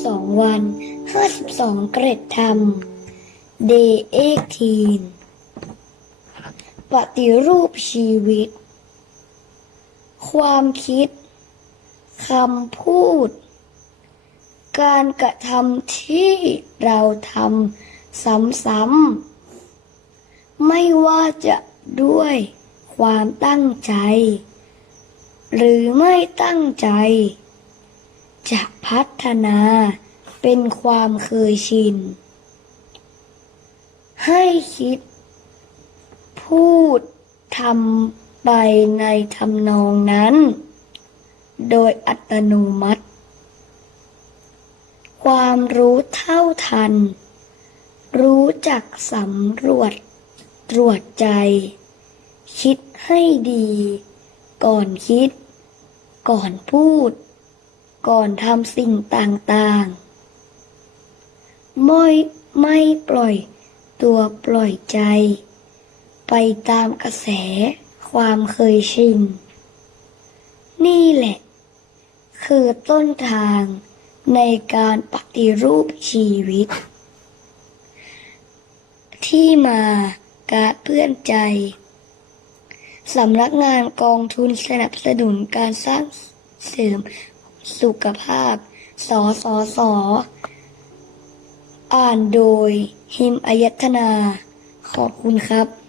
52 วัน 52 เกร็ดธรรม Day 18 ปฏิรูปชีวิต ความคิด คำพูด การกระทำที่เราทำซ้ำๆ ไม่ว่าจะด้วยความตั้งใจ หรือไม่ตั้งใจ จะพัฒนาเป็นความเคยชิน ให้คิด พูดทำไปในทำนองนั้น โดยอัตโนมัติ ความรู้เท่าทัน รู้จักสำรวจตรวจใจ คิดให้ดี ก่อนคิด ก่อนพูด ก่อนทำสิ่งต่างๆ ไม่ไม่ปล่อยตัวปล่อยใจ ไปตามกระแสความเคยชิน นี่แหละ คือต้นทางในการปฏิรูปชีวิต ที่มาการเพื่อนใจสำนักงานกองทุนสนับสนุนการสร้างเสริม สุขภาพสสสอ่านโดย หิมอายัตนา ขอบคุณครับ